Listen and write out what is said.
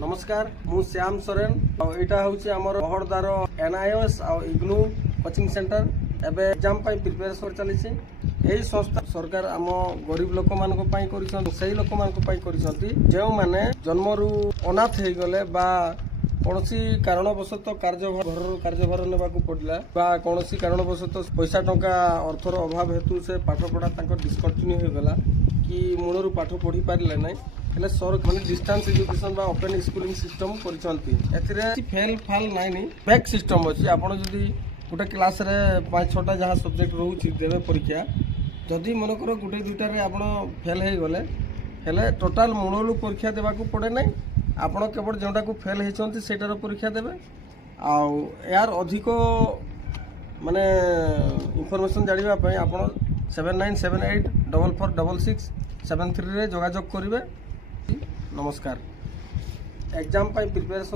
नमस्कार मु श्याम सोरेन यहाँ हूँ आमर बहड़दार एनआईएस आ इग्नू कोचिंग सेंटर एबे एग्जाम प्रिपेरेसन चली यही संस्था सरकार आम गरीब लोक मान लोक मान जो मैंने जन्मरू अनाथ हो गले बा कौन कारणवशत कार्यभार नेबा पड़ा बा कौन कारणवशत पैसा टंका अर्थर अभाव हेतु से पाठ पढ़ा डिस्कंटिन्यू हो गला कि मूलरू पाठ पढ़ी पारे ना हेले सरकार डिस्टेंस एजुकेशन बा ओपन स्कूलिंग सिस्टम कर फेल फाल नाइन बैक सिस्टम अच्छी आपड़ जदि गोटे क्लास रे 5-6टा जहाँ सब्जेक्ट रोचे देवे परीक्षा जदि मनकर गोटे दुईटार आप फेल हो गले हेले टोटाल मूलरू परीक्षा देवाक पड़े ना आपण केवल जोटा को फेल होती सेटार परीक्षा देवे यार अधिक माने इनफॉरमेशन जानापी आप 7978446673 जोगाजोग करेंगे। नमस्कार एग्जाम प्रिपेरेसन